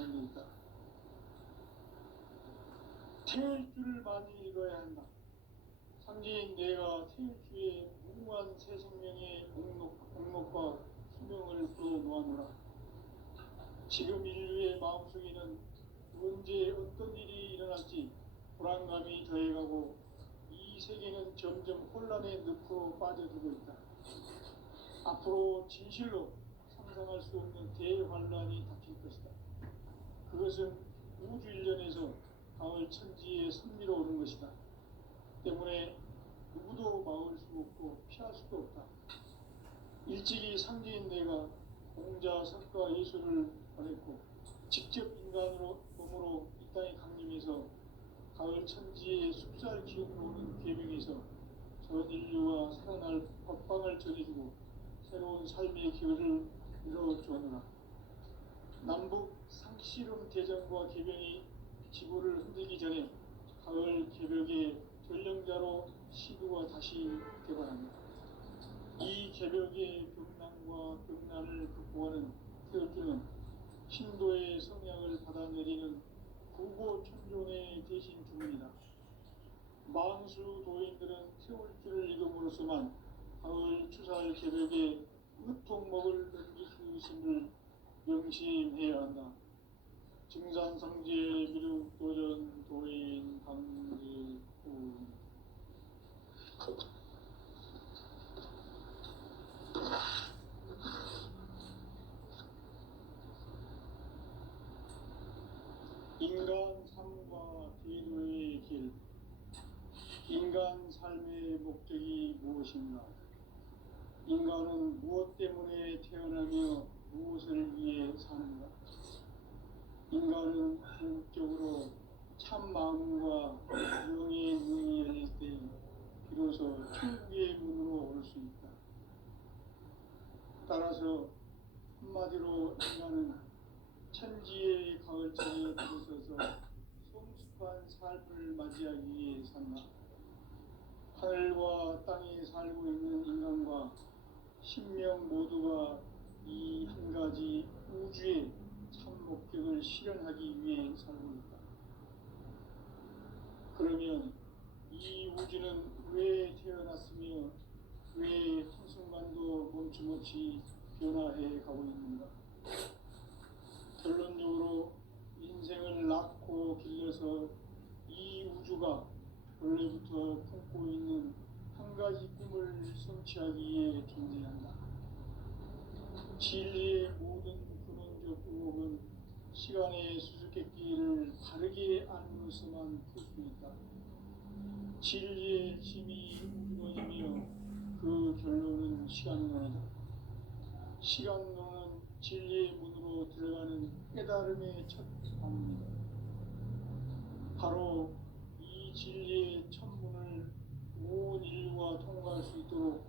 하는 데 있다. 태일주를 많이 읽어야 한다. 상제인 내가 태일주의 무궁한 새 생명의 목록과 수명을 풀어놓아노라. 지금 인류의 마음속에는 언제 어떤 일이 일어날지 불안감이 더해가고 이 세계는 점점 혼란의 늪으로 빠져들고 있다. 앞으로 진실로 상상할 수 없는 대환란이 닥칠 것이다. 그것은 우주 일련에서 가을 천지의 섭리로 오는 것이다. 때문에 누구도 막을 수 없고 피할 수도 없다. 일찍이 상제인 내가 공자, 석가, 예수를 보냈고 직접 인간으로 몸으로 이 땅에 강림해서 가을 천지의 숲살 기운으로 오는 계명에서 전 인류와 살아날 법방을 전해주고 새로운 삶의 기회를 이뤄주었노라. 남북 상씨름 대전과 계병이 지구를 흔들기 전에 가을 개벽의 전령자로 시도가 다시 개발합니다. 이 개벽의 격난과 극난을 극복하는 태울주는 신도의 성향을 받아내리는 구고천존의 대신 주문이다. 만수 도인들은 태울주를 읽음으로써만 가을 추살 개벽의 으통목을 넘길 수 있음을 명심해야 한다. 증산성제 미륵도전 도인 강지구 인간 삶과 대도의 길. 인간 삶의 목적이 무엇인가? 인간은 무엇 때문에 태어나며 무엇을 위해 사는가? 인간은 궁극적으로 참 마음과 영의 눈이 열릴 때 비로소 천국의 문으로 올 수 있다. 따라서 한마디로 인간은 천지의 가을철에 들어서서 성숙한 삶을 맞이하기 위해 산다. 하늘과 땅에 살고 있는 인간과 신명 모두가 이 한 가지 우주의 참 목적을 실현하기 위해 살고 있다. 그러면 이 우주는 왜 태어났으며 왜 한순간도 멈춤없이 변화해 가고 있는가? 결론적으로 인생을 낳고 길러서 이 우주가 원래부터 품고 있는 한 가지 꿈을 성취하기 위해 존재한다. 진리의 모든 근원적 의혹은 시간의 수수께끼를 바르게 알므로서만 풀 수 있다. 진리의 힘이 우주론이며 그 결론은 시간론이다. 시간론은 진리의 문으로 들어가는 깨달음의 첫 방문이다. 바로 이 진리의 첫 문을 온 인류가 통과할 수 있도록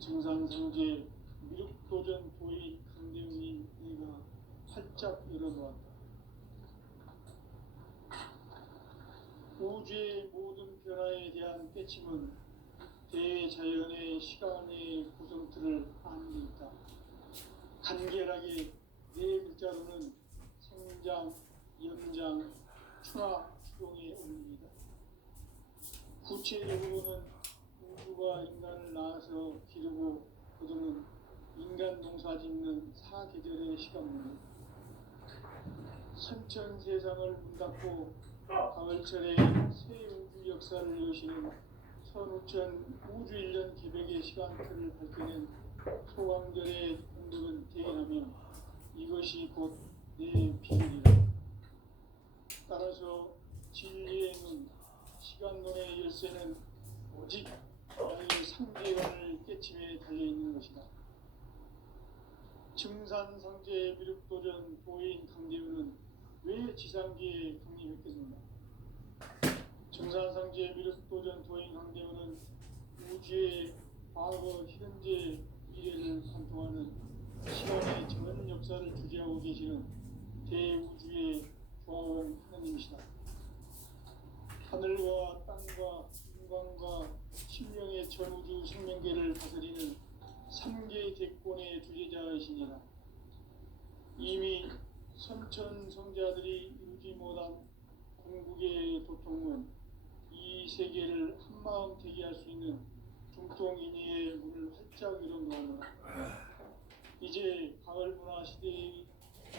증산성제 미륵도전 도인 강대웅이 내가 활짝 열어놓았다. 우주의 모든 변화에 대한 깨침은 대자연의 시간의 구성틀을 아는 데 있다. 간결하게 네 글자로는 생장, 연장, 추락, 추동의 원리이다. 구체적으로는 우주가 인간을 낳아서 기르고 거두는 인간 농사 짓는 사계절의 시간문이다. 선천 세상을 문 닫고 가을철에 새 우주 역사를 여시는 선우천 우주 일년 개벽의 시간틀을 밝혀낸 소강절의 공덕은 대행하며 이것이 곧 내 비밀이다. 따라서 진리의 눈, 시간론의 열쇠는 오직 나의 상계관을 깨침에 달려있는 것이다. 증산상제 미륵도전 도인 강대우는 왜 지상계에 강림했겠는가? 증산상제 미륵도전 도인 강대우는 우주의 과거, 현재, 미래를 관통하는 시간의 전 역사를 주재하고 계시는 대우주의 조화원 하나님이시다. 하늘과 땅과 인간과 신명의 전우주 생명계를 다스리는 3개 대권의 주재자이시니라. 이미 선천 성자들이 이루지 못한 궁극의 도통은 이 세계를 한마음 되게 할 수 있는 중통인의의 문을 활짝 열어놓으므로 이제 가을 문화 시대의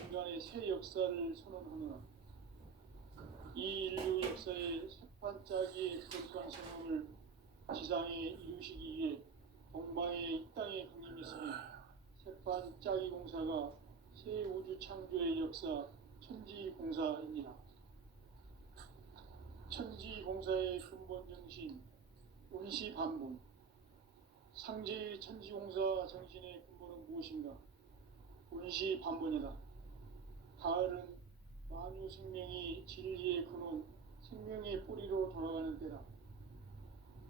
인간의 새 역사를 선언하노라. 이 인류 역사의 새판짜기의 거룩한 성함을 지상에 이루시기 위해 동방의 이 땅에 강림했으며 새판짜기 공사가 새 우주 창조의 역사 천지공사입니다. 천지공사의 근본 정신 운시반본. 상제의 천지공사 정신의 근본은 무엇인가? 운시반본이다. 가을은 만유 생명이 진리의 근원, 생명의 뿌리로 돌아가는 때다.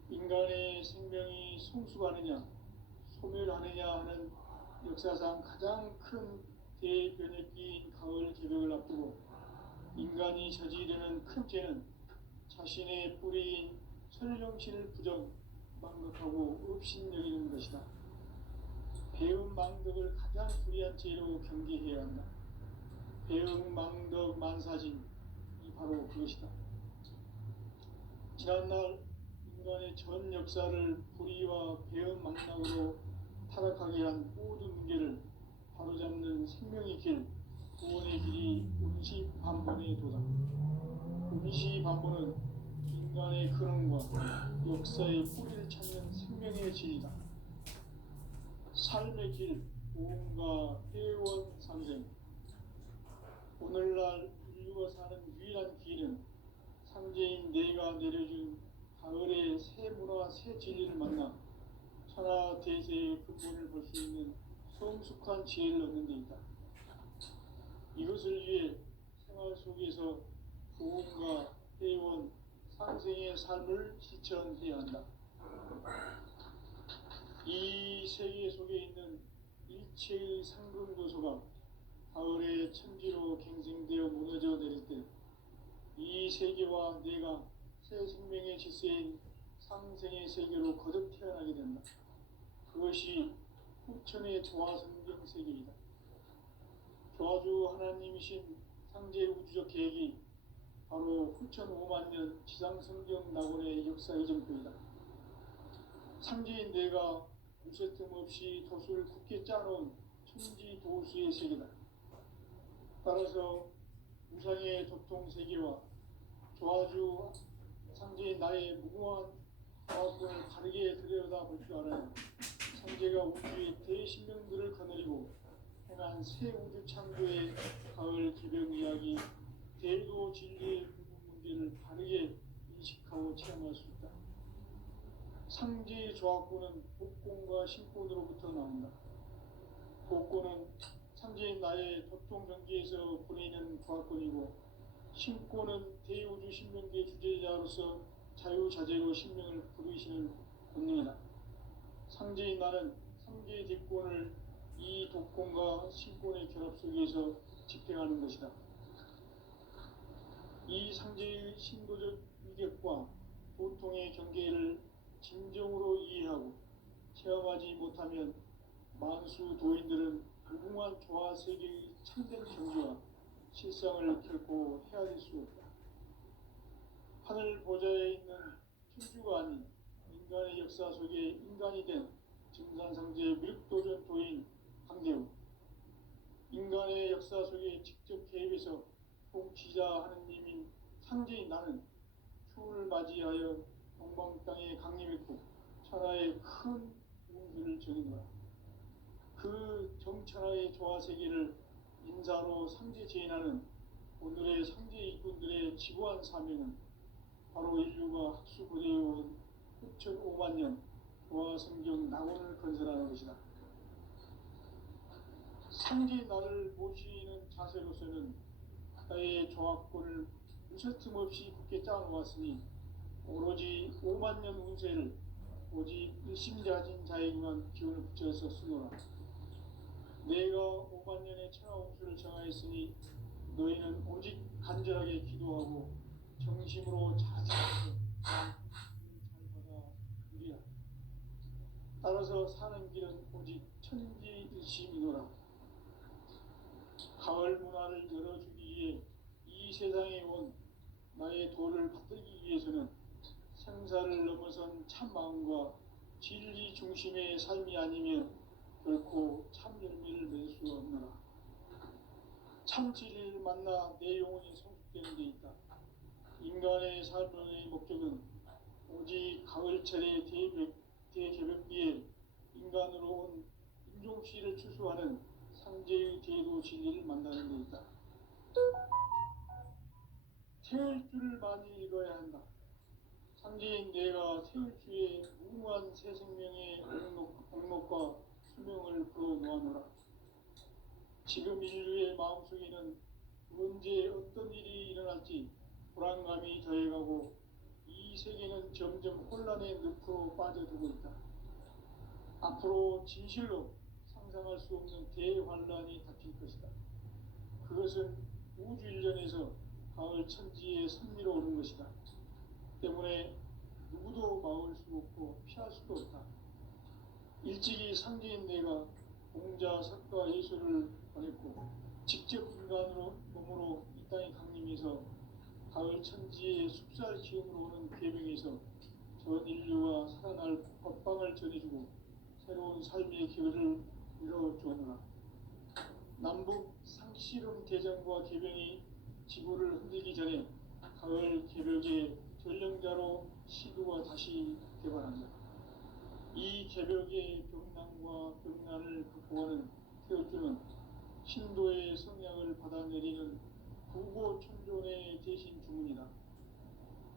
인간의 생명이 성숙하느냐, 소멸하느냐 하는 역사상 가장 큰 대변혁기인 가을 개벽을 앞두고 인간이 저지르는 큰 죄는 자신의 뿌리인 설령신을 부정, 망각하고 업신여기는 것이다. 배음 망덕을 가장 불의한 죄로 경계해야 한다. 배음 망덕 만사진이 바로 그것이다. 지난날 인간의 전 역사를 불의와 배음 망락으로 타락하게 한 모든 문제를 바로잡는 생명의 길, 구원의 길이 운시반본의 도다. 운시반본은 인간의 근원과 역사의 뿌리를 찾는 생명의 진리다. 삶의 길, 보험과 회원 상생. 오늘날 인류가 사는 유일한 길은 상제인 내가 내려준 가을의 새 문화, 새 진리를 만나 천하 대세의 근본을 볼 수 있는 성숙한 지혜를 얻는 데 있다. 이것을 위해 생활 속에서 보험과 회원, 상생의 삶을 실천해야 한다. 이 세계 속에 있는 일체의 상금 요소가 가을의 천지로 갱생되어 무너져 내릴 때 이 세계와 내가 새 생명의 질서인 상생의 세계로 거듭 태어나게 된다. 그것이 후천의 조화성경 세계이다. 조화주 하나님이신 상제 우주적 계획이 바로 후천 5만 년 지상성경 낙원의 역사 이정표이다. 상제인 내가 무쇠 틈 없이 도수를 굳게 짜놓은 천지 도수의 세계다. 따라서 무상의 도통 세계와 조화주 상제인 나의 무궁한 과학권을 바르게 들여다볼 줄 알아야 상제가 우주의 대신명들을 거느리고 행한 새 우주 창조의 가을 개벽 이야기, 대도 진리의 근본 문제를 바르게 인식하고 체험할 수 있다. 상제의 조합권은 복권과 신권으로부터 나온다. 복권은 상제인 나의 도통 경계에서 보내는 조합권이고 신권은 대우주 신명계 주제자로서 자유자재로 신명을 부르시는 본능이다. 상제인 나는 상제의 뒷권을 이 독권과 신권의 결합 속에서 집행하는 것이다. 이 상제의 신도적 위격과 도통의 경계를 진정으로 이해하고 체험하지 못하면 만수 도인들은 무궁한 조화 세계의 참된 경지와 실상을 결코 헤아릴 수 없다. 하늘 보좌에 있는 천주가 아닌 인간의 역사 속에 인간이 된 증산상제 밀도전 도인 강대우, 인간의 역사 속에 직접 개입해서 통치자 하느님인 상제인 나는 추을 맞이하여 동방 땅에 강림했고 천하의 큰 운수를 정인 거야. 그 정천하의 조화 세계를 인사로 상제 제인하는 오늘의 상제 일꾼들의 지구한 사명은 바로 인류가 학수고대해온 후천 5만 년 조화 성경 낙원을 건설하는 것이다. 상제 나를 모시는 자세로서는 나의 조합권을 무쇠틈 없이 굳게 짜놓았으니 오로지 5만 년 운세를 오직 일심자진 자에게만 기운을 붙여서 쓰노라. 내가 5만 년의 천하 운수를 정하였으니 너희는 오직 간절하게 기도하고 정심으로 자세해서 잘 받아 누리라. 따라서 사는 길은 오직 천지일심이노라. 가을 문화를 열어주기 위해 이 세상에 온 나의 도를 받들기 위해서는 생사를 넘어선 참 마음과 진리 중심의 삶이 아니면 결코 참 열매를 맺을 수 없노라. 참 진리를 만나 내 영혼이 성숙되는 데 있다. 인간의 삶의 목적은 오직 가을철의 대개벽비에 인간으로 온 인종씨를 추수하는 상제의 대도 진리를 만나는 데 있다. 태울 줄을 많이 읽어야 한다. 상제인 내가 태울 주의 무궁한 새 생명의 옥록과 수명을 불어놓아노라. 지금 인류의 마음속에는 언제 어떤 일이 일어날지 불안감이 더해가고 이 세계는 점점 혼란의 늪으로 빠져들고 있다. 앞으로 진실로 상상할 수 없는 대환란이 닥칠 것이다. 그것은 우주 일련에서 가을 천지의 선미로 오는 것이다. 때문에 누구도 막을 수 없고 피할 수도 없다. 일찍이 상제인 내가 공자, 석가, 예수를 보냈고 직접 인간으로 몸으로 이 땅에 강림해서 가을 천지의 숲살 기운으로 오는 계명에서 전 인류가 살아날 법방을 전해주고 새로운 삶의 기회를 이뤄주었노라. 남북 상씨름 대전과 계병이 지구를 흔들기 전에 가을 개벽의 전령자로 시도가 다시 개발한다. 이 개벽의 병난과 병난을 극복하는 태어주는 신도의 성향을 받아내리는 구고천존의 대신 주문이다.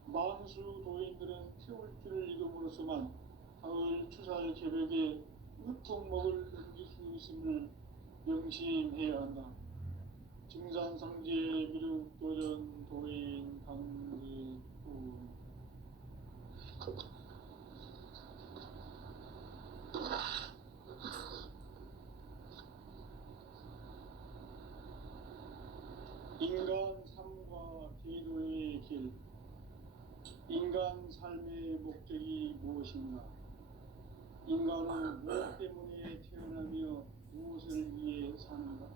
만수 도인들은 태울주를 읽음으로써만 가을 추살 개벽의 으통목을 넘길 수 있음을 명심해야 한다. 증산상제 미륵도전 도인 강제구 인간 삶과 제도의 길. 인간 삶의 목적이 무엇인가? 인간은 무엇 때문에 태어나며 무엇을 위해 사는가?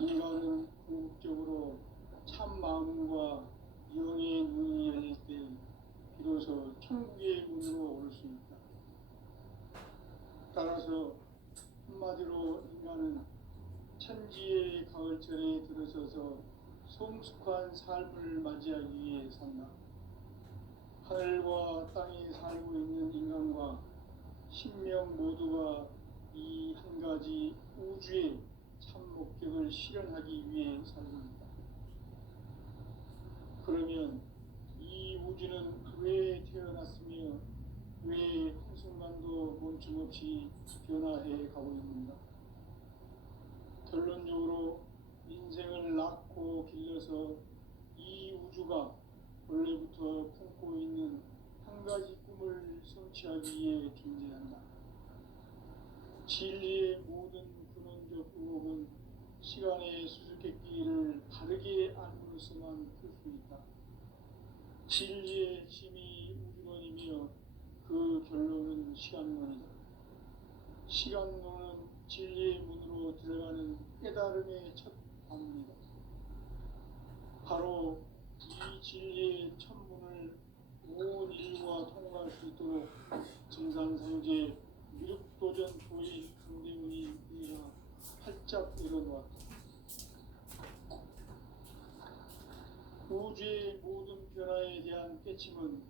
인간은 궁극적으로 참 마음과 영의 눈이 열릴 때 비로소 천국의 문으로 올 수 있다. 따라서 한마디로 인간은 천지의 가을철에 들어서서 성숙한 삶을 맞이하기 위해 산다. 하늘과 땅에 살고 있는 인간과 신명 모두가 이 한 가지 우주의 참 목적을 실현하기 위해 살립니다. 그러면 이 우주는 왜 태어났으며 왜 한순간도 멈춤없이 변화해 가고 있는가? 결론적으로 인생을 낳고 길러서 이 우주가 원래부터 품고 있는 한 가지 꿈을 성취하기 위해 존재한다. 진리의 모든 근원적 의혹은 시간의 수수께끼를 바르게 알므로서만 풀 수 있다. 진리의 핵심이 우주론이며 그 결론은 시간론이다. 시간론은 진리의 문으로 들어가는 깨달음의 첫 방문이다. 바로 이 진리의 첫 문을 온 인류가 통과할 수 있도록 증산상제 미륵도전 도인 강대훈이 이가 활짝 열어놓았다. 우주의 모든 변화에 대한 깨침은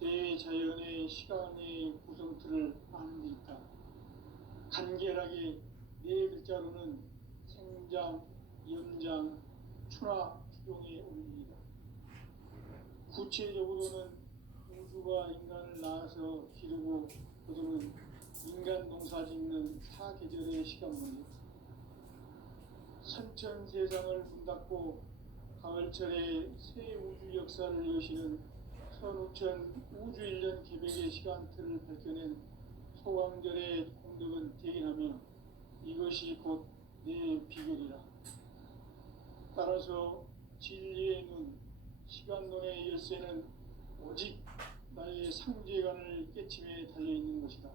대자연의 시간의 구성틀을 아는 데 있다. 간결하게 네 글자로는 생장, 연장, 추나 추동의 원리이다. 구체적으로는 우주가 인간을 낳아서 기르고 거두는 인간 농사 짓는 사계절의 시간문이다. 선천 세상을 문 닫고 가을철에 새 우주 역사를 여시는 선우천 우주일년 개벽의 시간틀을 밝혀낸 소강절의 공덕은 대인하며 이것이 곧 내 비결이라. 따라서 진리의 눈, 시간론의 열쇠는 오직 나의 상제관을 깨침에 달려있는 것이다.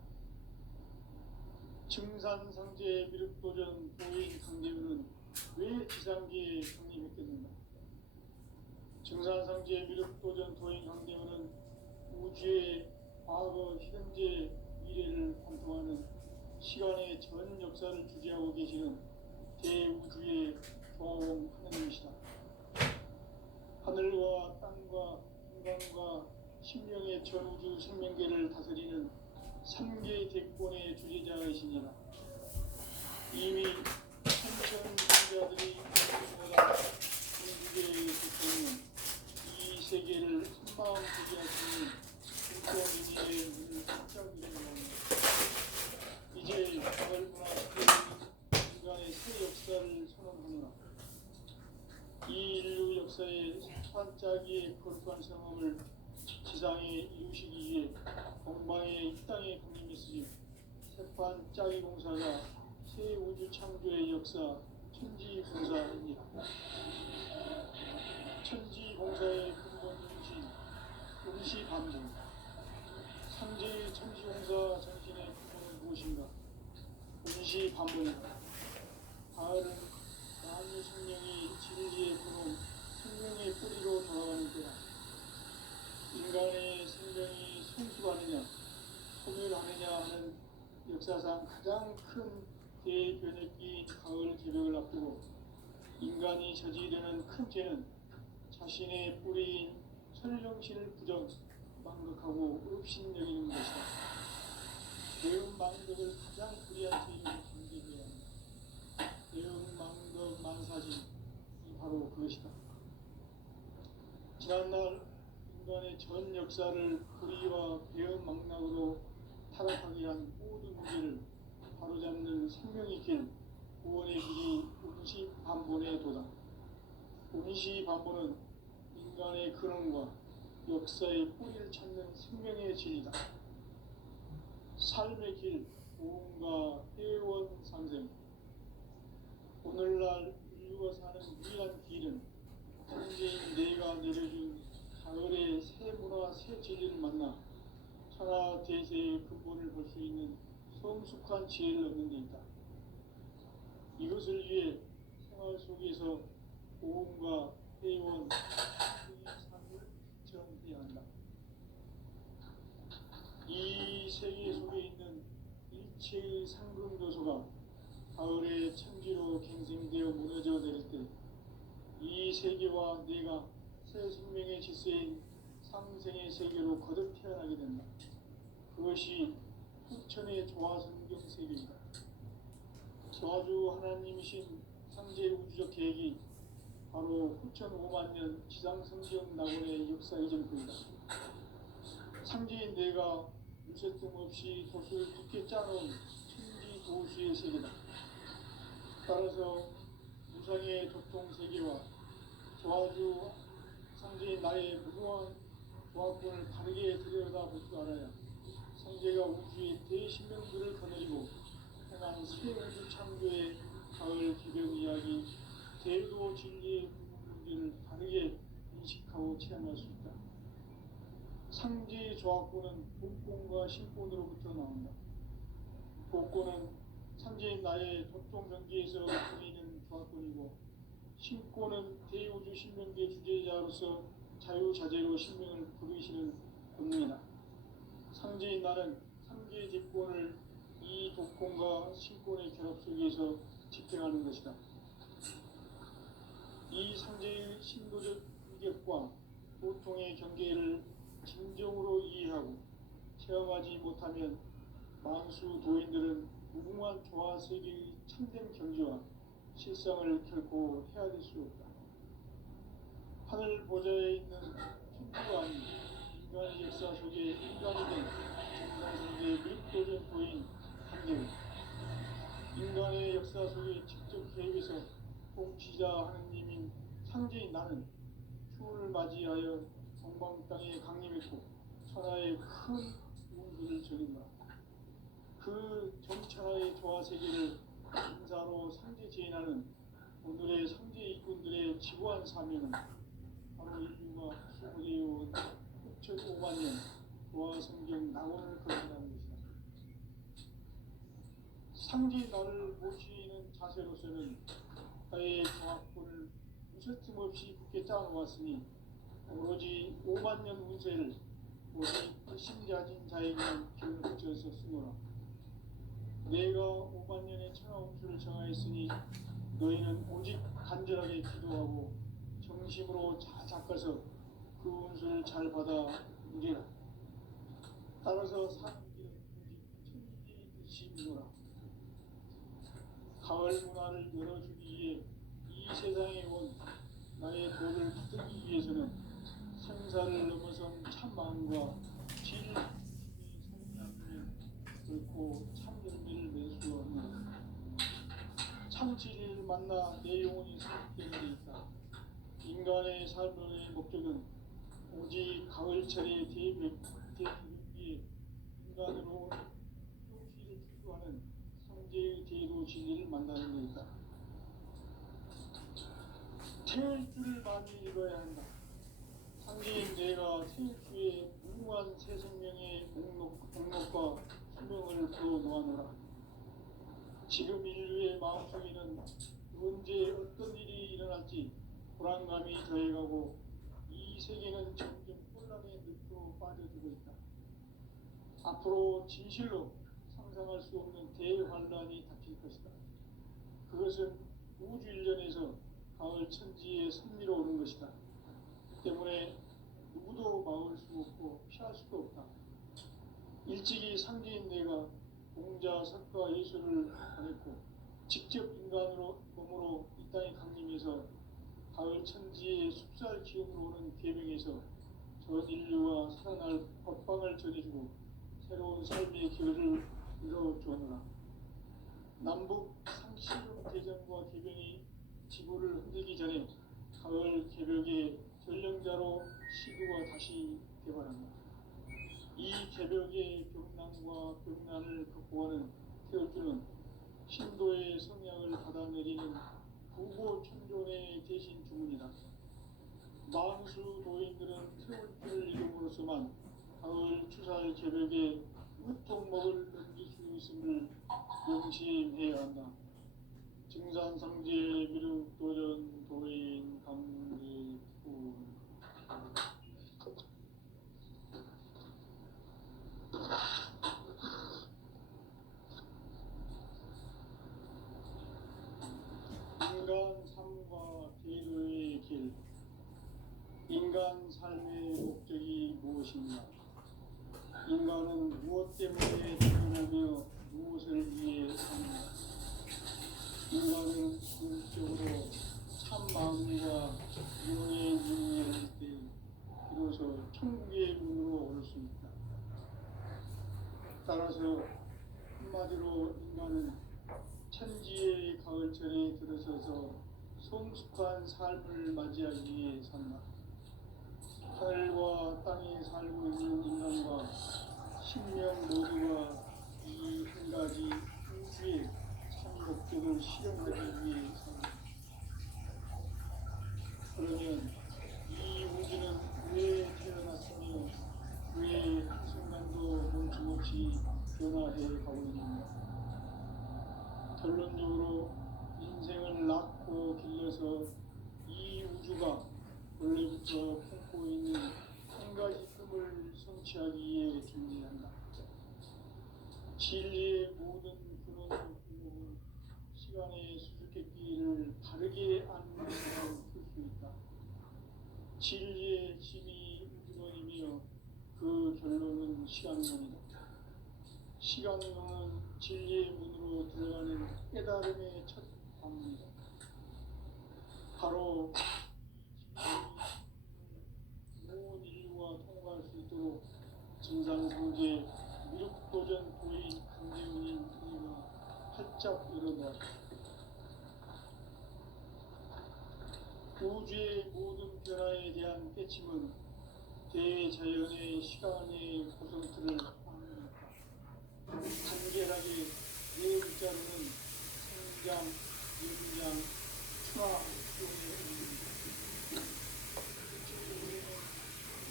증산상제 미륵도전 도인 강대훈은 왜 지상계에 강림했겠는가? 증산상제 미륵도전 도인 강림은 우주의 과거, 현재, 미래를 관통하는 시간의 전 역사를 주재하고 계시는 대우주의 조화원 하느님이시다. 하늘과 땅과 인간과 심령의 전우주 생명계를 다스리는 삼계 대권의 주재자이시니라. 이미 천천성자들이 보다 중국의 대통령 이 세계를 한마음 보게 하시니 공권인의 문을 활짝 열어놓습니다. 이제 과거를 문화시키는 인간의 새 역사를 선언하노라. 이 인류 역사의 반짝이의 거룩한 성업을 지상에 이루시기 위해 동방의 이 땅에 강림했으니 새판 짜기 공사가 새 우주 창조의 역사 천지공사입니다. 천지공사의 근본 중심 임시반복. 삼재의 천지공사 정신의 근본은 무엇인가? 임시반복이다. 가을은 만유 생명이 진리의 근원, 생명의 뿌리로 돌아가는 때다. 인간의 생명이 성숙하느냐, 소멸하느냐 하는 역사상 가장 큰 대변혁기인 가을 개벽을 앞두고 인간이 저지르는 큰 죄는 자신의 뿌리인 설령신을 부정, 망극하고 업신여기는 것이다. 대응 망극을 가장 불의한 죄로 정죄해야 한다. 대응 망극 만사지 바로 그것이다. 지난날 인간의 전 역사를 불의와 배은망락으로 타락하게 한 모든 문제를 바로잡는 생명의 길, 구원의 길이 운시반본의 도다. 운시반본은 인간의 근원과 역사의 뿌리를 찾는 생명의 진리다. 삶의 길, 고음과 회원 상생. 오늘날 인류가 사는 유일한 길은 현재인 내가 내려준 가을의 새 문화, 새 진리를 만나 천하 대세의 근본을 볼 수 있는 성숙한 지혜를 얻는 데 있다. 이것을 위해 생활 속에서 고음과 회원, 이 삶을 실천해야 한다. 이 세계 속에 있는 일체의 상금 요소가 가을의 천지로 갱생되어 무너져 내릴 때 이 세계와 내가 새 생명의 질서인 상생의 세계로 거듭 태어나게 된다. 그것이 후천의 조화성경 세계이다. 조화주 하나님이신 상제 우주적 계획이 바로 후천 5만년 지상성경 낙원의 역사 이전부이다. 상제인 내가 물새틈 없이 도수를 깊게 짜놓은 천지 도수의 세계다. 따라서 무상의 도통 세계와 조화주 상제인 나의 무궁한 조화권을 바르게 들여다볼 줄 알아야 상제가 우주의 대신명들을 거느리고 행한 새 우주 창조의 가을 기병 이야기, 제도 진리의 문제를 바르게 인식하고 체험할 수 있다. 상제의 조화권은 복권과 신권으로부터 나온다. 복권은 상제인 나의 도통 경계에서 보이는 조화권이고, 신권은 대우주 신명계 주제자로서 자유자재로 신명을 부르시는 권능이다. 상제인 나는 상계의 대권을 이 도권과 신권의 결합 속에서 집행하는 것이다. 이 상제의 신도적 위격과 도통의 경계를 진정으로 이해하고 체험하지 못하면 만수 도인들은 무궁한 조화세계의 참된 경지와 실상을 결코 헤아릴 수 없다. 하늘 보좌에 있는 천주가 아닌 인간의 역사 속에 인간이 된 증산성제의 미륵도전 도인 한계는 인간의 역사 속에 직접 개입해서 통치자 하느님인 상제인 나는 추운을 맞이하여 동방 땅에 강림했고 천하의 큰 운수를 전인다. 그 정천하의 조화세계를 인사로 상제 제인하는 오늘의 상제 일꾼들의 지구한 사명은 바로 인류가 소개해온 6,500년 조화성경 낙원을 거듭하는 것이다. 상제 나를 모시는 자세로서는 국가의 정확권을 무서짐없이 굳게 짜놓았으니 오로지 5만 년 운세를 오직 심자진 자에게만 기운을 붙여서 쓰노라. 내가 5만 년의 천하 운수를 정하였으니 너희는 오직 간절하게 기도하고 정심으로 잘 닦아서 그 운수를 잘 받아 누리라. 따라서 사는 길은 오직 천리의 뜻이노라. 가을 문화를 열어주기 위해 이 세상에 온 나의 도를 붙들기 위해서는 생사를 넘어선 참 마음과 진리의 성장을 결코 참 열매를 맺을 수 없는 참 진리를 만나 내 영혼이 성숙되는 데 있다. 인간의 삶의 목적은 오직 가을철의 대비에 인간으로 효시를 추구하는 상제의 제도 진리를 만나는 데 있다. 태일주를 많이 읽어야 한다. 상제인 내가 태일주의 무궁한 새 생명의 목록과 수명을 풀어놓아노라. 지금 인류의 마음속에는 언제 어떤 일이 일어날지 불안감이 더해가고 이 세계는 점점 혼란의 늪으로 빠져들고 있다. 앞으로 진실로 상상할 수 없는 대환란이 닥칠 것이다. 그것은 우주 일련에서 가을 천지에 선미로 오는 것이다. 때문에 누구도 막을 수 없고 피할 수도 없다. 일찍이 상제인 내가 공자, 석가, 예수를 보냈고 직접 인간으로 몸으로 이 땅에 강림해서 가을 천지의 숲살 기운으로 오는 계명에서 전 인류가 살아날 법방을 전해주고 새로운 삶의 길을 이뤄주었노라. 남북 상시국 대전과 개병이 지구를 흔들기 전에 가을 개벽의 전령자로 시구가 다시 개발한다. 이 개벽의 병난과 병난을 극복하는 태울주는 신도의 성약을 받아내리는 부고 천존의 대신 주문이다. 만수 도인들은 태울주를 이름으로서만 가을 추살 개벽의 으통목을 넘길 수 있음을 명심해야 한다. 증산상제 미륵도전 도인 강대군 인간 삶과 제도의 길. 인간 삶의 목적이 무엇인가? 인간은 무엇 때문에 태어나며 무엇을 위해 사는가? 인간은 궁극적으로 참 마음과 영의 눈이 열릴 때 비로소 천국의 문으로 올 수 있다. 따라서 한마디로 인간은 천지의 가을철에 들어서서 성숙한 삶을 맞이하기 위해 산다. 하늘과 땅에 살고 있는 인간과 신명 모두가 이 한 가지 우주의 참 목적을 실현하기 위해 산다. 그러면 이 우주는 왜 태어났으며 왜 한순간도 멈춤없이 변화해 가고 있는가? 결론적으로 인생을 낳고 길러서 이 우주가 원래부터 품고 있는 한 가지 꿈을 성취하기 위해 준비한다. 진리의 모든 근원과 근원은 시간의 수수께끼를 바르게 아는 것으로 풀 수 있다. 진리의 힘이 우주론이며 그 결론은 시간론이다. 시간론은 진리의 문으로 들어가는 깨달음의 첫 방문이다. 바로 온 인류가 통과할 수 있도록 증산상제 미륵도전 도인 강재훈인 그이가 활짝 열어놓았다. 우주의 모든 변화에 대한 깨침은 대자연의 시간의 구성틀을 확립했다. 간결하게 네 글자로는 성장, 임장, 추화, 기운의 의미입니다.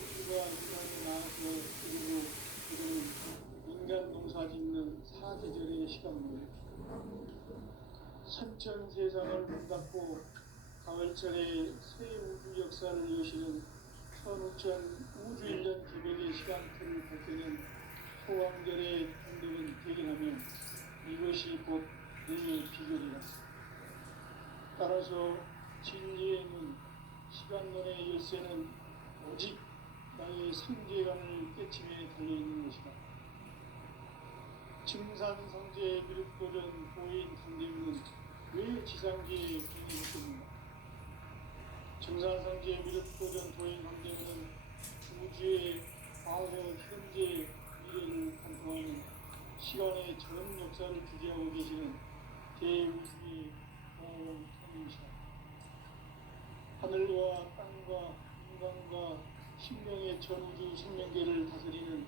우주가 인간에 나와서 그리고 그들은 인간 농사 짓는 사계절의 시간입니다. 산천 세상을 문닫고 가을철에 새 우주 역사를 여시는 선우천 우주 1년 기백의 시간표를 밝히는 소왕절의 동력은 대견하며 이것이 곧 내 비결이다. 따라서 진리의 눈, 시간론의 열쇠는 오직 나의 상제감을 깨침에 달려있는 것이다. 증산상제 미륵도전 보인 강대우는 왜 지상계에 기인했습니까? 증산상제 미륵도전 도인 강대우는 우주의 과거, 현재, 미래를 관통하는 시간의 전 역사를 주재하고 계시는 대우주의 공통이시다. 하늘과 땅과 인간과 신명의 전우주 생명계를 다스리는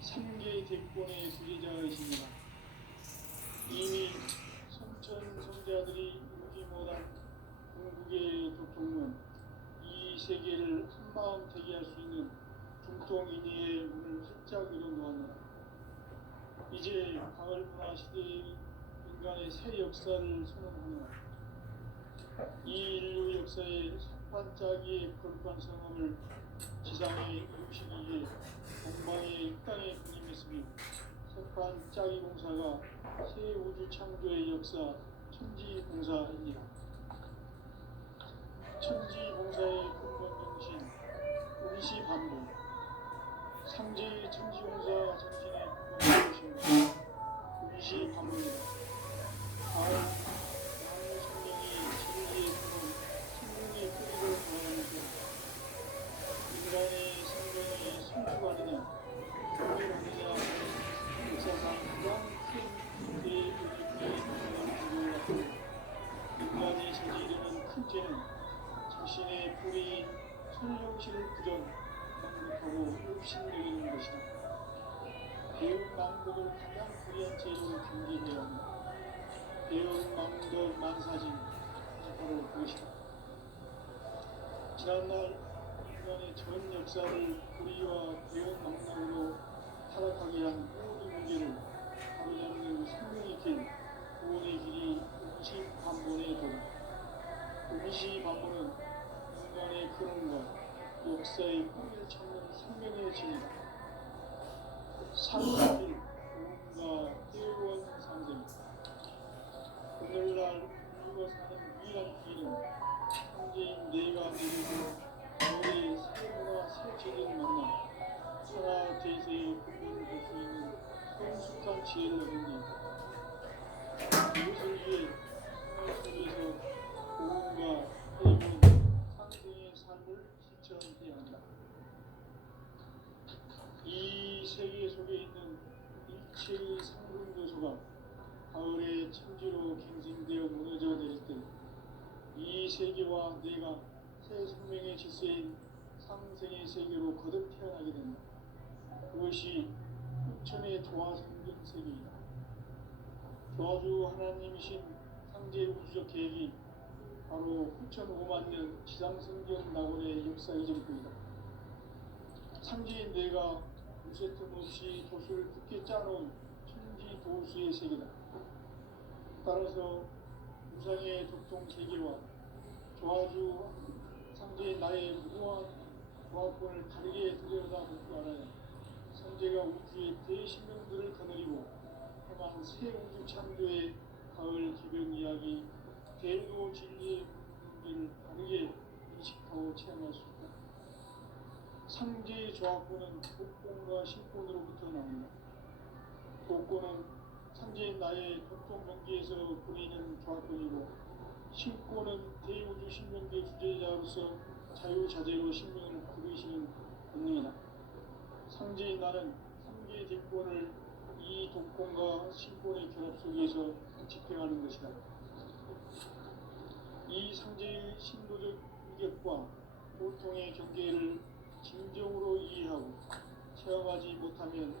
3개 대권의 주제자이십니다. 이미 성천 성자들이 이루지 못한 궁극의 도통론, 이 세계를 한마음 되게 할 수 있는 중통인의의 문을 활짝 열어놓았노라. 이제 가을 문화 시대의 인간의 새 역사를 선언하노라. 이 인류 역사의 반짝이의 거룩한 성함을 지상에 이루시기 위해 동방의 땅에 군림했으며 석반짜기 공사가 새 우주 창조의 역사 천지공사입니다. 천지공사의 근본 정신 운시반복, 상제 천지공사 정신의 근본 정신 운시반복입니다. 가을 나무 생명이 진리의 근원, 생명의 뿌리를 보여주고 인간의 생명이 성숙하느냐 교회하느냐 역사상 가장 큰 대의미의 주제를 갖고 인간이 저지르는 큰 죄는 자신의 불의인 설령실을 부정 망극하고 욕심내리는 것이다. 배운 망극을 가장 불의한 죄로 경계해야 합니다. 배운 망덕 만사진 바로 그것이다. 지난날 인간의 전 역사를 불의와 배운 망락으로 타락하게 한 모든 문제를 바로잡는 생명의 길, 구원의 길이 운시반본의 도다. 운시반본은 인간의 근원과 역사의 뿌리를 찾는 생명의 진이다. 삶의 길, 구원과 깨어원 상생이다. 오늘날 인류가 사는 유일한 길은 현재인 내가 내리고 너의 새 문화 새 제도를 만나 천하 대세의 근본을 볼 수 있는 성숙한 지혜를 얻는 일. 이것을 위해 생활 속에서 고운과 해군, 상생의 삶을 실천해야 한다. 이 세계 속에 있는 일체의 상승 요소가 가을의 천지로 갱생되어 무너져 내릴 때 이 세계와 내가 새 생명의 질서인 상생의 세계로 거듭 태어나게 된다. 그것이 후천의 조화 생긴 세계이다. 조화주 하나님이신 상제 우주적 계획이 바로 후천 5만 년 지상성경 낙원의 역사의 전부이다. 상제인 내가 무쇠 틈 없이 도수를 굳게 짜놓은 천지 도수의 세계다. 따라서 우상의 독통 세계와 조화주 상제의 나의 무한 조화권을 다르게 들여다볼 줄 알아야 상제가 우주의 대신명들을 거느리고 행한 새 우주 창조의 가을 기병 이야기 대노 진리의 문제를 다르게 인식하고 체험할 수 있다. 상제의 조화권은 독권과 신권으로부터 나온다. 독권은 상제인 나의 독종 경계에서 보이는 조화권이고 신권은 대우주 신명계 주제자로서 자유자재로 신명을 부르시는 본능이다. 상제인 나는 3개의 대권을 이 독권과 신권의 결합 속에서 집행하는 것이다. 이 상제의 신도적 위격과 고통의 경계를 진정으로 이해하고 체험하지 못하면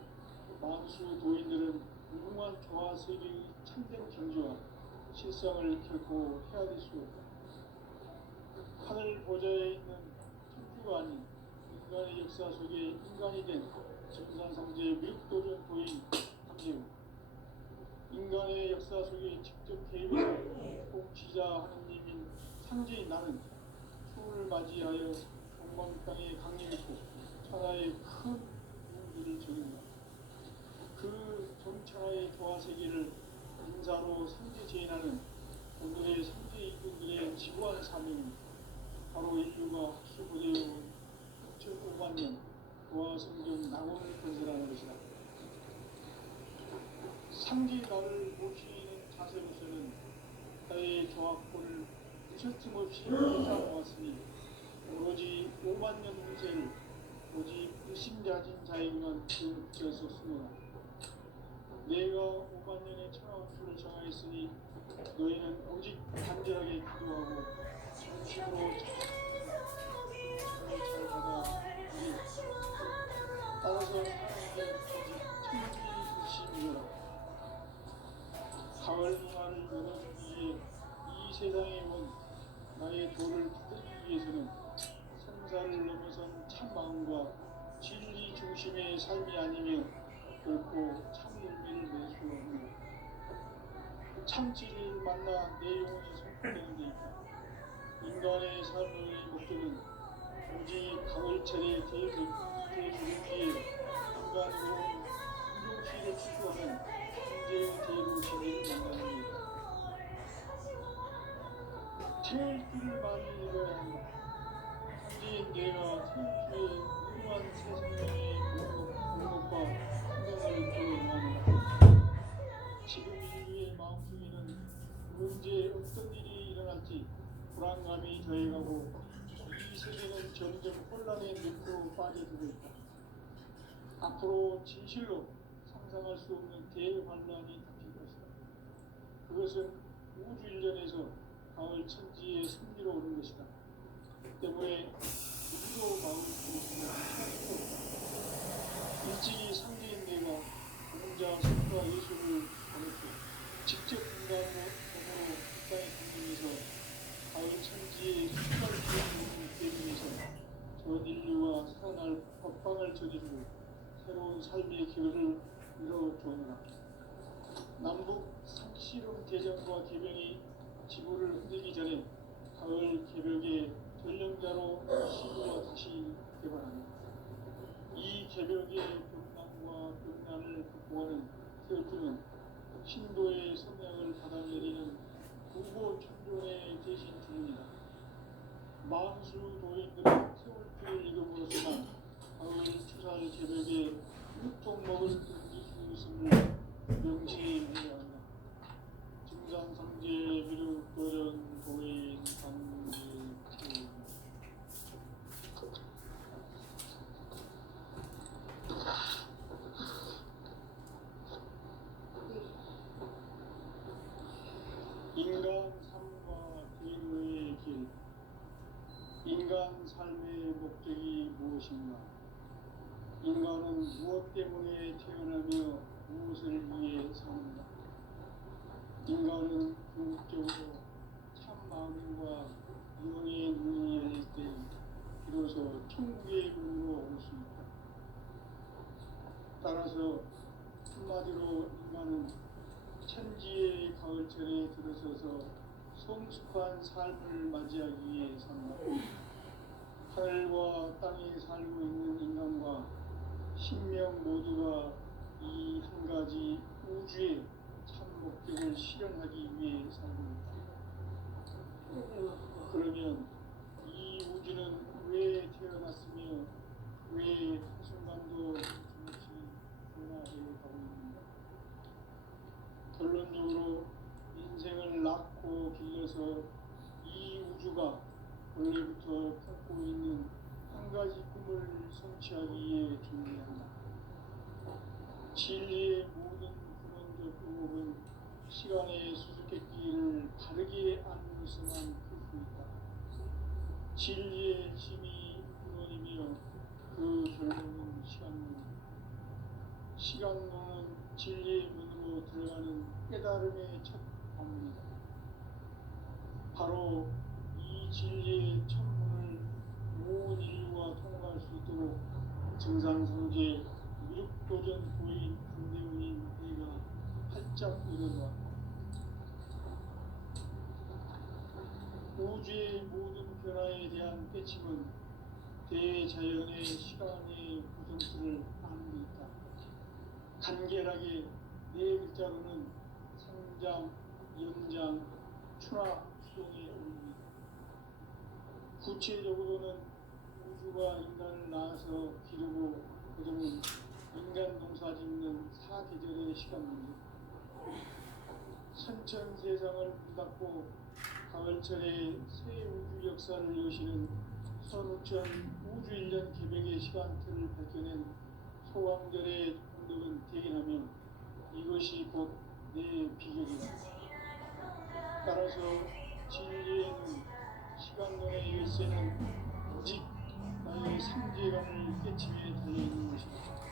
만수 도인들은 무궁한 조화 세계의 참된 경지와 실상을 결코 헤아릴 수 없다. 하늘 보좌에 있는 천주가 아닌 인간의 역사 속에 인간이 된 증산상제의 미륵도전 도인 강제우. 인간의 역사 속에 직접 개입해서 통치자 하느님인 상제인 나는 추운을 맞이하여 동방 땅에 강림했고 천하의 큰 우주를 적인다. 그 정천하의 조화 세계를 인사로 상제 제인하는 오늘의 상제 이군들의 지구한 사명은 바로 인류가 학수고대해온 6,500만 년 조화 성경 낙원을 건설하는 것이다. 상제 나를 모시는 자세로서는 나의 조합권을 무셔짐없이 회사하왔으니 오로지 5만 년 후세를 오직 불신자진 자에게만 주었었으므로 내가 5만 년의 천하우수를 정하였으니 너희는 오직 간절하게 기도하고 진심으로 잘 받아 따라서 사랑하게 천지일심이라. 가을 문화를 열어주기 위해 이 세상에 온 나의 도를 붙들기 위해서는 성사를 넘어선 참 마음과 진리 중심의 삶이 아니면 결코 참 열매를 낼 수 없는 참 진리를 만나 내 영혼이 성취되는 데 있다. 인간의 삶의 목적은 오직 가을철에 대주기 위해 인간으로 인종시를 추구하는 존재의 대로 진리를 만나는 것이다. 제일 길을 많이 읽어야 한다. 상제인 내가 태우주의 훌륭한 새 생명의 목록과 생명을 보여주하노라. 지금 인류의 마음속에는 언제 어떤 일이 일어날지 불안감이 더해가고 이 세계는 점점 혼란의 늪으로 빠져들고 있다. 앞으로 진실로 상상할 수 없는 대환란이 닥칠 것이다. 그것은 우주 일련에서 가을 천지의 승리로 오는 것이다. 때문에 우리도 마음을 찾고 일찍이 상제인 내가 공자 성과 예수를 보냈고 직접 인간으로 땅에 강림해서 가을 천지의 숫발 기운을 대변해서 전 인류와 살아날 법방을 전해주고 새로운 삶의 기회를 이뤄주었다. 남북 상씨름 대전과 개병이 지구를 흔들기 전에 가을 개벽의 전령자로 시구가 다시 개발한다. 이 개벽의 벽난과 벽난을 극복하는 태어주는 신도의 성향을 받아내리는 구보 천존의 대신 주문이다. 만수 도인들은 세월길을 읽어보았으나 가을 추살 개벽에 육종목을 던질 수 있음을 명시해야 한다. 증산상제 비륵 도전 도인 상제 인간 삶과 대로의 길. 인간 삶의 목적이 무엇인가? 인간은 무엇 때문에 태어나며 무엇을 위해 사는가? 인간은 궁극적으로 참 마음과 영의 눈이 열릴 때 비로소 천국의 문으로 올 수 있다. 따라서 한마디로 인간은 천지의 가을철에 들어서서 성숙한 삶을 맞이하기 위해 산다. 하늘과 땅에 살고 있는 인간과 신명 모두가 이 한 가지 우주의 참 목적을 실현하기 위해 살고 있다. 그러면 이 우주는 왜 태어났으며 왜 한순간도 정치 변화해 가고 있는가? 결론적으로 인생을 낳고 길러서 이 우주가 원래부터 품고 있는 한 가지 꿈을 성취하기 위해 준비한다. 진리의 모든 근원적 의목은 시간의 수수께끼를 바르게 안으면서만 풀 수 있다. 진리의 힘이 근원이며 그 결론은 시간론이다. 시간론은 진리의 문으로 들어가는 깨달음의 첫 방문이다. 바로 이 진리의 첫 문을 온 인류가 통과할 수 있도록 증산성제 미륵도전 도인 강대원인 내가 활짝 활짝 이루어라. 우주의 모든 변화에 대한 깨침은 대자연의 시간의 구성수를 아는 데 있다. 간결하게 네 글자로는 성장, 연장, 추락, 수동의 의미입니다. 구체적으로는 우주가 인간을 낳아서 기르고 그동안 인간 농사 짓는 사계절의 시간 문제, 선천 세상을 문닫고 가을철에 새 우주 역사를 여시는 선우천 우주 1년 계획의 시간틀을 밝혀낸 소왕절의 공덕은 대견하며 이것이 곧 내 비결이다. 따라서 진리에는 시간론의 열쇠는 오직 나의 상제감을 깨침에 달려있는 것이다.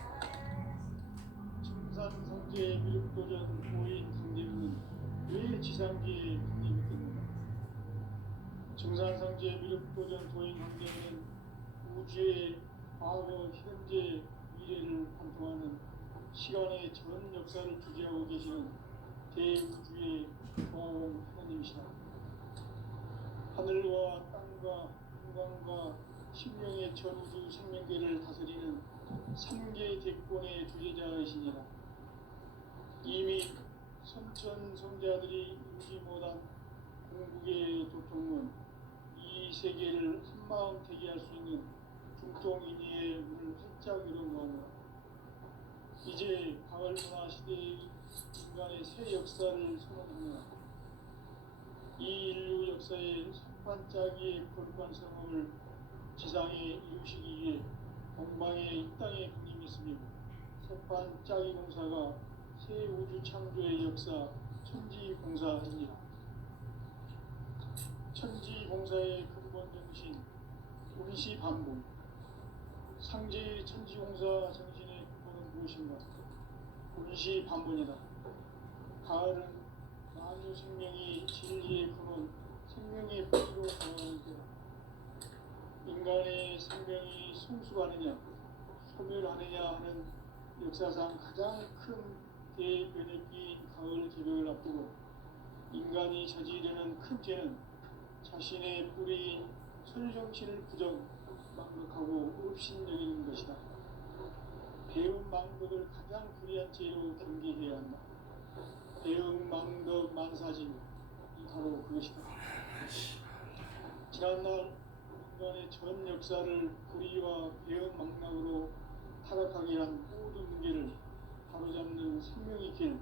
증산성제의 미륵도전 5인 강대우는 왜 지상기에 강림했겠는가? 증산성제의 미륵도전 5인 강대우는 우주의 과거, 현재, 미래를 관통하는 시간의 전 역사를 주재하고 계시는 대우주의 조화원 하나님이시다. 하늘과 땅과 한강과 신명의 전우주 생명계를 다스리는 3개 대권의 주제자이시니라. 이미 선천성자들이 이루지 못한 궁극의 도통은 이 세계를 한마음 되게 할 수 있는 중통인의의 문을 활짝 열어놓았노라. 이제 가을 문화 시대의 인간의 새 역사를 선언합니다. 이 인류 역사의 선반짜기의 거룩한 성험을 지상에 이루시기 위해 동방의 이 땅에 강림했으며 새반짜기 공사가 새 우주 창조의 역사 천지공사입니다. 천지공사의 근본 정신 운시반복. 상제의 천지공사 정신의 근본은 무엇인가? 운시반복이다. 가을은 만유 생명이 진리의 근원, 생명의 뿌리로 돌아오는 때다. 인간의 생명이 성숙하느냐, 소멸하느냐 하는 역사상 가장 큰 대변혁기인 가을 개벽을 앞두고 인간이 저지르는 큰 죄는 자신의 뿌리인 설정신을 부정, 망각하고 업신여기는 것이다. 배움 망덕을 가장 불의한 죄로 경계해야 한다. 배움 망덕 만사진, 이 바로 그것이다. 지난날 인간의 전 역사를 불의와 배움 망락으로 타락하게 한 모든 문제를 바로잡는 생명의 길,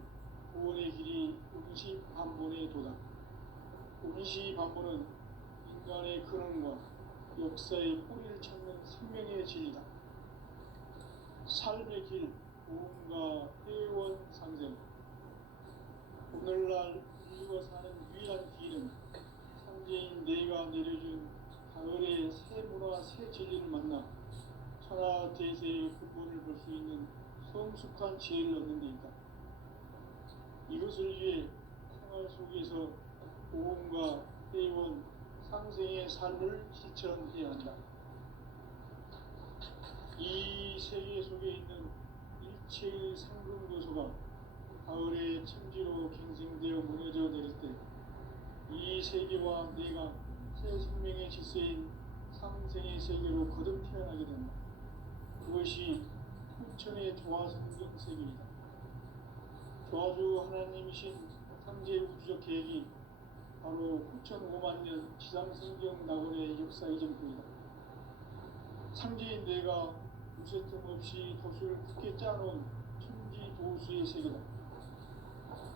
구원의 길이 운시반본의 도다. 운시반본은 인간의 근원과 역사의 뿌리를 찾는 생명의 진리다. 삶의 길, 보험과 회원 상생. 오늘날 인류가 사는 유일한 길은 상제인 내가 내려준 가을의 새 문화, 새 진리를 만나 천하 대세의 근본을 볼 수 있는 성숙한 지혜를 얻는 데 있다. 이것을 위해 생활 속에서 보험과 회원, 상생의 삶을 실천해야 한다. 이 세계 속에 있는 일체의 상금 요소가 가을의 천지로 갱생되어 무너져 내릴 때 이 세계와 내가 새 생명의 질서인 상생의 세계로 거듭 태어나게 된다. 그것이 후천의 조화성경 세계이다. 조화주 하나님이신 상제 우주적 계획이 바로 후천 5만 년 지상성경 낙원의 역사 이전뿐이다. 상제인 내가 무쇠틈 없이 도수를 굳게 짜놓은 천지 도수의 세계다.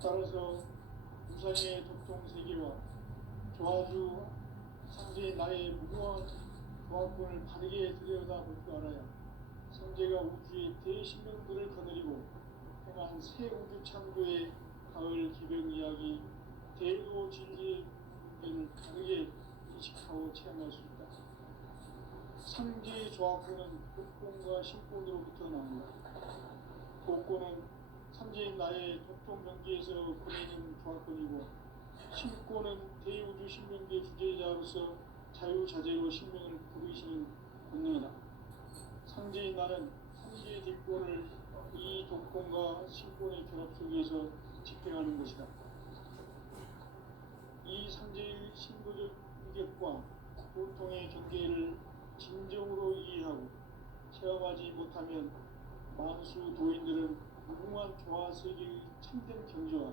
따라서 우상의 독통 세계와 조화주 상제인 나의 무모한 조화권을 바르게 들여다볼 줄 알아야 상제가 우주의 대신명들을 거느리고 행한 새 우주 창조의 가을 기병 이야기, 대도 진리의 문제를 다르게 인식하고 체험할 수 있다. 상제의 조화권은 복권과 신권으로부터 나온다. 복권은 상제인 나의 독통 경계에서 보내는 조화권이고, 신권은 대우주 신명계 주제자로서 자유자재로 신명을 부르시는 본능이다. 상제인 나는 상제의 뒷권을 이 독권과 신권의 결합 속에서 집행하는 것이다. 이 상제의 신도적 위력과 고통의 경계를 진정으로 이해하고 체험하지 못하면 만수 도인들은 무궁한 조화 세계의 참된 경지와